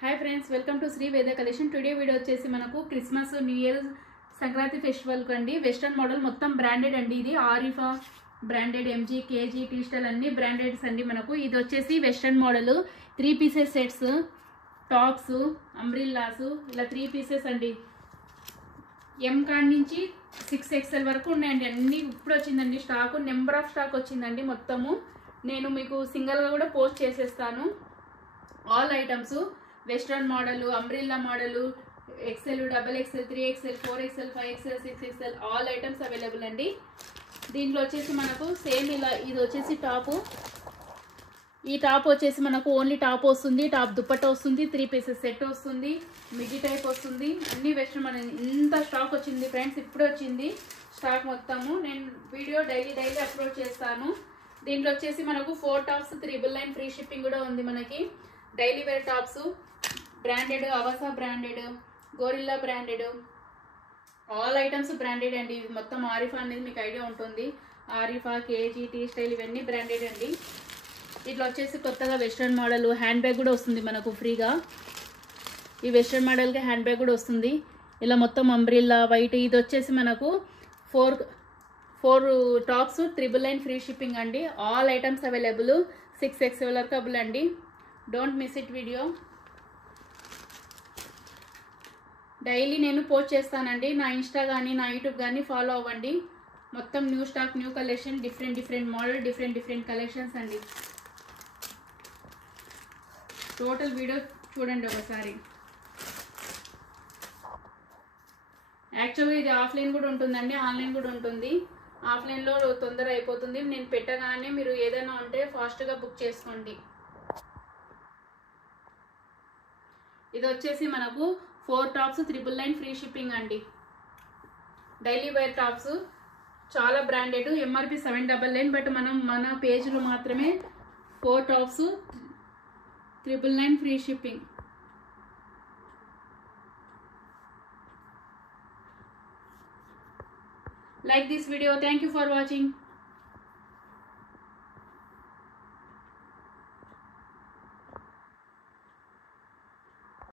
Hi friends, welcome to Shri Veda collection. Today video వచ్చేసి మనకు Christmas new year Sankranti festival కండి western model మొత్తం branded అండి। ఇది Arifa branded, MG, KG, T style అన్ని బ్రాండెడ్స్ అండి మనకు। ఇది వచ్చేసి western model 3 pieces sets, tops, umbrellas, ఇలా 3 పీసెస్ అండి। ఎం కాడ్ నుంచి 6XL వరకు ఉన్నాయండి। అన్ని ఇప్పుడు వచ్చిందండి స్టాక్, నెంబర్ ఆఫ్ స్టాక్ వచ్చిందండి మొత్తము। నేను మీకు సింగిల్ గా కూడా పోస్ట్ చేసేస్తాను। All items western model, umbrella model, XL, XXL, 3XL, 4XL, 5XL, 6XL all items available అండి। దీంట్లో వచ్చేసి మనకు సేమ్ ఇలా ఇది వచ్చేసి టాప్, ఈ టాప్ వచ్చేసి మనకు ఓన్లీ టాప్ వస్తుంది, టాప్ దుపట్టా వస్తుంది, 3 పీసెస్ సెట్ వస్తుంది, మిడ్డీ టైప్ వస్తుంది, అన్ని వెస్టర్న్ మోడల్। ఇంత స్టాక్ వచ్చింది ఫ్రెండ్స్, ఇప్పుడు వచ్చింది స్టాక్ మొత్తము। నేను వీడియో డైలీ అప్లోడ్ చేస్తాను। దీంట్లో వచ్చేసి మనకు 4 టాప్స్ 999 ఫ్రీ షిప్పింగ్ కూడా ఉంది మనకి। డైలీ వేర్ టాప్స్ బ్రాండెడ్, అవసా branded, gorilla branded, all items branded అండి। ఇది మొత్తం ఆరిఫా అనేది మీకు ఐడియా ఉంటుంది। ఆరిఫా, కేజీ, టీ స్టైల్ ఇవన్నీ బ్రాండెడ్ అండి। ఇట్లా వచ్చేసి కొత్తగా వెస్ట్రన్ మోడల్ హ్యాండ్ బ్యాగ్ కూడా వస్తుంది మనకు ఫ్రీగా। ఈ వెస్ట్రన్ మోడల్కి హ్యాండ్ బ్యాగ్ కూడా వస్తుంది। ఇలా మొత్తం అంబ్రిల్లా వైట్, ఇది వచ్చేసి మనకు 4 టాప్స్ 999 ఫ్రీ షిప్పింగ్ అండి। ఆల్ ఐటమ్స్ అవైలబుల్, 6XL వరకు అండి। Don't miss it video. Daily నేను పోస్ట్ చేస్తానండి, నా ఇన్స్టా కానీ నా యూట్యూబ్ కానీ ఫాలో అవ్వండి। మొత్తం new stock, new collection, different model, different collections అండి। టోటల్ వీడియో చూడండి ఒకసారి। యాక్చువల్గా ఇది ఆఫ్లైన్ కూడా ఉంటుందండి, ఆన్లైన్ కూడా ఉంటుంది। ఆఫ్లైన్లో తొందర అయిపోతుంది, నేను పెట్టగానే మీరు ఏదైనా ఉంటే ఫాస్ట్గా బుక్ చేసుకోండి। ఇది వచ్చేసి మనకు 4 టాప్స్ 999 ఫ్రీ షిప్పింగ్ అండి। డైలీ వేర్ టాప్స్ చాలా బ్రాండెడ్, ఎంఆర్పి 799, బట్ మన పేజ్లో మాత్రమే 4 tops 999 free shipping. Like this video. Thank you for watching.